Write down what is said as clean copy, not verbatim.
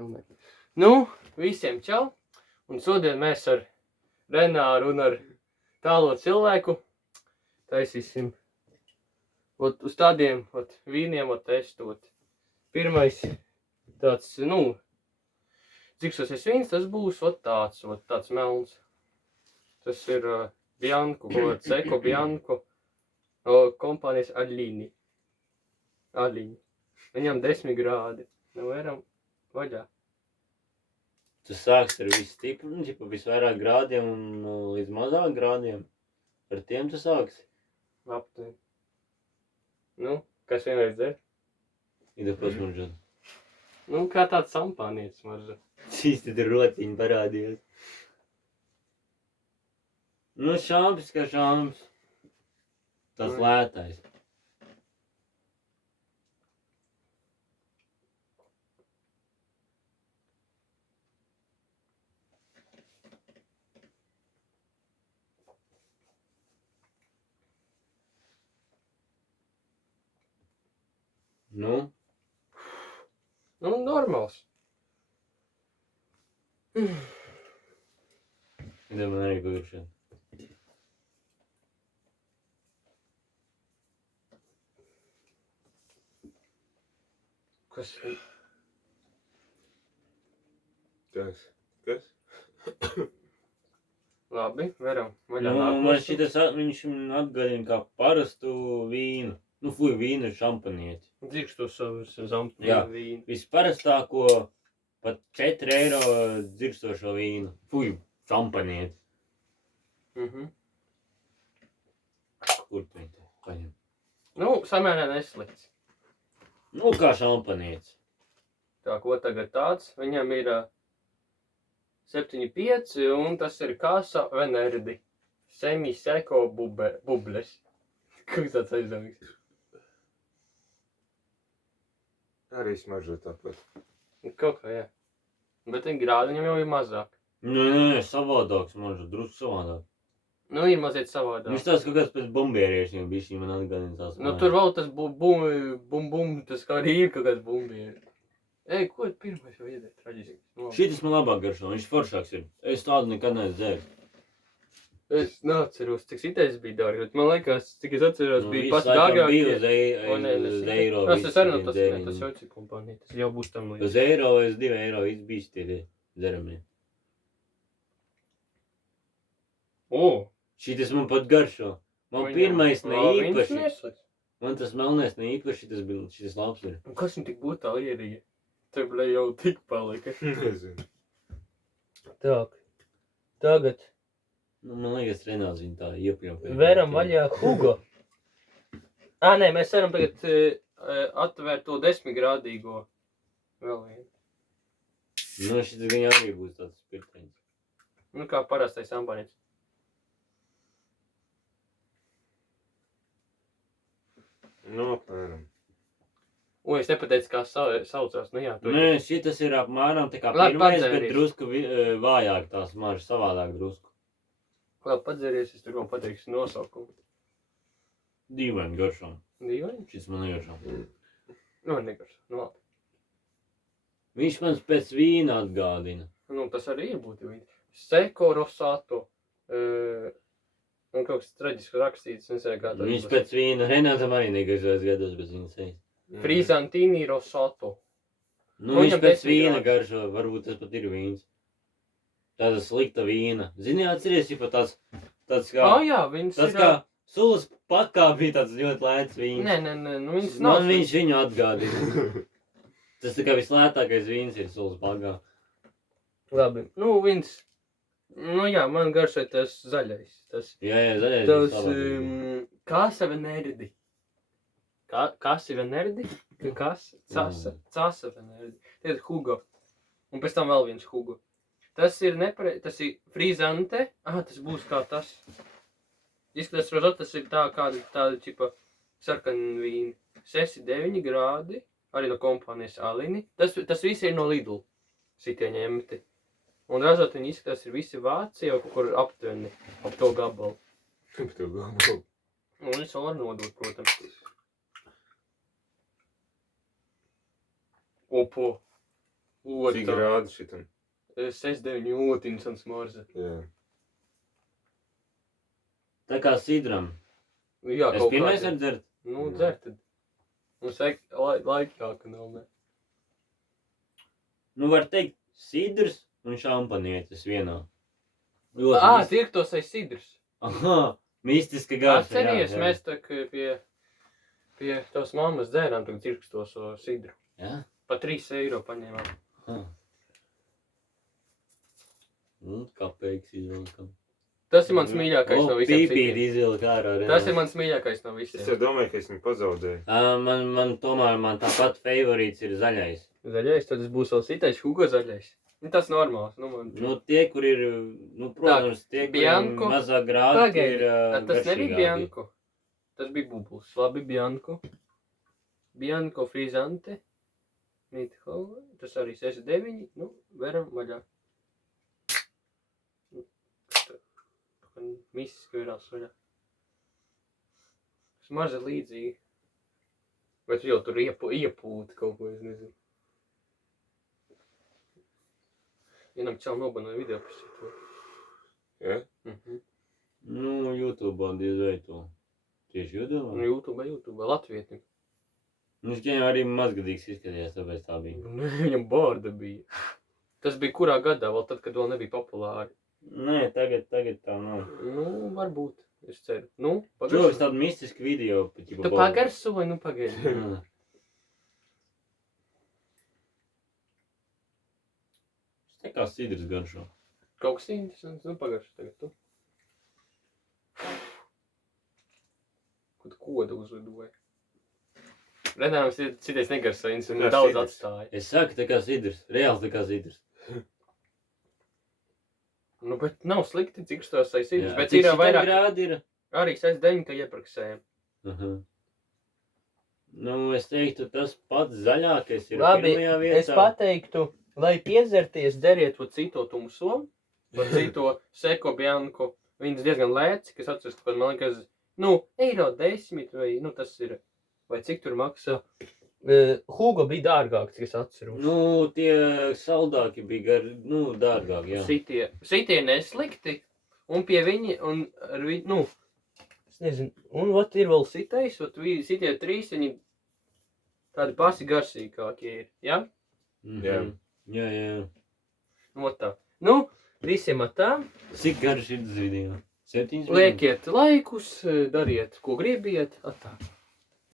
filmēt. Nu, visiem čau. Un šodien mēs ar Renāru un ar tālo cilvēku taisīsim uz tādiem vīniem testot. Pirmais tāds, dzikstosies vīns, tas būs tāds melns. Tas ir Bianco, Seco Bianco, kompānijas Alini. Viņam 10 grādi. Nu, varam vaļā. Tu sāksi ar visstipru, visvairāk grādiem un līdz mazāk grādiem. Ar tiem tu sāksi? Aptuveni. Nu, kas vienreiz dzer? Ida pasmaržot. Nu, kā tāds šampānietis marža. Šīs tad ir rociņi parādījās. Nu, šampis kā šampis. Tas lētais. Nu, normāls. Ida man arī pagaršot. Kas? Kas? Labi, varam vaļā Man nākošais. šitas viņš atgādina kā parastu vīnu. Nu, vīnu šampanieti. Dzirkstos savus Jā. zampņu vīnu. Visparastāko pat 4 eiro dzirkstošo vīnu. Šampanieti. Kur tu viņu paņem? Nu, samērā neslikts. Nu, kā šampanietis. Tā, ko tagad tāds? Viņam ir 7,5 un tas ir Casa Venerdi. Semi-seko bubles. Kas tāds aizdomīgs? Arī smaržo tāpat. Kaut kā, jā. Bet grādi viņam jau ir mazāk. Nē, savādāks, man drusku savādāk. Nu, ir mazliet savādāk. Viņš tāds kaut kāds pēc bumbierieši, bišķi man atgādina tās. Nu, tur vēl tas bum, tas kā arī ir kaut kāds bumbieri. Ej, ko pirmais jau iedēt? Traģiski. Šitas man labāk garšo, viņš foršāks ir. Es tādu nekad neesmu dzēris. Es neatceros, cik citais bija dārgi, bet man liekas, cik es atceros, bija pats Visu laikam dārgākie. bija uz eiro. Tas arī no tas jau cik kompānija, tas jau būs tam līdz. Uz eiro, uz 2 eiro, viss bijis tie dzeramie. Šitas man pat garšo. Man pirmais ne īpaši. Man tas melnais ne īpaši, šitas labs ir. Un kas viņam tik būtu tā ierīja? Te, jau tik palika. Nezinu. Tā, tagad Nu, man liekas, Renāts viņu tā iepļaupē. veram vaļā Hugo. Nē, mēs varam tagad atvērt to 10 grādīgo. Vēl vienu. Nu, šitas gan arī būs tāds pirteņs. Nu, kā parastais šampānietis. Nu, apmēram. Es nepateicu, kā saucās. Nu jā, tu Nē, šitas ir apmēram tā kā Labi, pirmais, padzēries. bet drusku vājāk tās maržas, savādāk drusku. Labi, padzeries, es tur vēl pateikšu nosaukumu. Dīvaini garšo. Dīvaini? Šis man negaršo. Nu, negaršo. Nu, labi. Viņš man pēc vīna atgādina. Nu, tas arī ir būtībā. Seco Rosato. Un kaut kas traģisks rakstīts, nezinu, kā tas Viņš pēc vīna, Renātam arī negaršos gados bez viņa sejas. Frizantini Rosato. Nu, viņš viņam pēc 10 vīna grādi. garšo, varbūt tas pat ir vīns. Tāda slikta vīna. Zini, atceries, tāds kā, Jā, viņas tāds ir... kā sulas pakā bija tāds ļoti lēts vīns. Nē, nu viņas nav... Man viņš viņu atgādina. Tas tā kā vislētākais vīns ir sulas pakā. Labi, nu viņas... Nu jā, man garšai tas zaļais. Tas... Jā, zaļais. Tas... Casa Venerdi. Casa Venerdi? Casa Venerdi. Tie ir Hugo. Un pēc tam vēl viens Hugo. Tas ir frizante. Tas būs kā tas. Izskatās rozot, tas ir tāda čipa sarkana vīna. 6,9 grādi. Arī no kompānijas Alini. Tas viss ir no Lidl. Šitie ņemti. Un ražot viņi izskatās ir visi Vācija jau kaut kur aptuveni. Ap to gabalu. Ap to gabalu. Un es vēl varu nodot, protams. Opo. Cik grādi šitam? 6-9 otiņas un smarza. Jā. Tā kā sidram. Jā, Es pirmais var dzert. Nu, dzer tad. Mums vajag laikāka nav, ne? Nu, var teikt, sidrs un šampanietis vienā. Ļoti Ā, mis- tirktos aiz sidrs. Aha, mistiska garša. Atceries, mēs tā kā pie tavas mammas dzērām tagad tirkstos sidru. Jā? Pa 3 eiro paņēmām. Aha. Un kapeiks izvilkam. Tas ir mans mīļākais no visiem Pīpīt citiem. izvilka ārā. Tas ir mans mīļākais no Es jau visiem. domāju, ka es viņu pazaudēju. Man tomēr tāpat favorīts ir zaļais. Zaļais, tad tas būs vēl citais Hugo zaļais. Nu, tas normāls. Nu, man... Nu, tie, kur ir, nu, protams, tie, kur ir Bianco. mazāk grādi, Pagaidi, ir tas nebija garšīgāki. Bianco. Tas bija bublis. Labi, Bianco. Bianco frizante. Mīthola. Tas arī 6-9. Nu, veram vaļā. Misas skvirās vaļā. Smarza līdzīgi. Vai tu jau tur iepūti kaut ko, es nezinu. Vienam čau nobanoja video par šito. Jā? Nu, YouTube'ā diez vai to. Tieši Nu, YouTube'ā? YouTube, Latvietim. Nu, viņam arī mazgadīgs izskatījās, tāpēc tā bija. Viņam bārda bija. Tas bija kurā gadā, vēl tad, kad vēl nebija populāri. Nē, tagad tā nav. Nu, varbūt, es ceru. Nu, Čovis pagaršo. tādu mistisku video. Tu pagaršoji, nu pagaidi. Jā. Tā kā sidrs garšo. Kaut kas interesants, nu pagaršo tagad tu. Ko tu kodu uzlidoji? Redājums citais negaršojas, un Jā, daudz sidrs. atstāja. Es saku, tā kā sidrs. Reāls tā kā sidrs. Nu, bet nav slikti, cik stos saistītas, Jā, bet cik ir šitam vairāk. grādi ir? Arī 6-9, ka iepraksējam. Aha. Nu, es teiktu, tas pats zaļākais ir Labi, pirmajā vietā. es pateiktu, lai piedzerties, deriet to cito tumso, to cito seko bianko. Viņas diezgan lēci, kas atceras, ka man liekas, nu, €1.10 vai, nu, tas ir, vai cik tur maksā. Hugo bija dārgāks, cik es atceros. Nu, tie saldāki bija dārgāki, jā. Sitie neslikti, un pie viņi, un ar viņu, nu, es nezinu, un ot ir vēl sitais, ot sitie 3, viņi tādi pasi garsīgākie ir, ja? Mhm. Jā. Nu, ot tā. Nu, visiem atā, Cik garš ir tas video? 7 minūtes? liekiet laikus, dariet, ko gribiet, atā.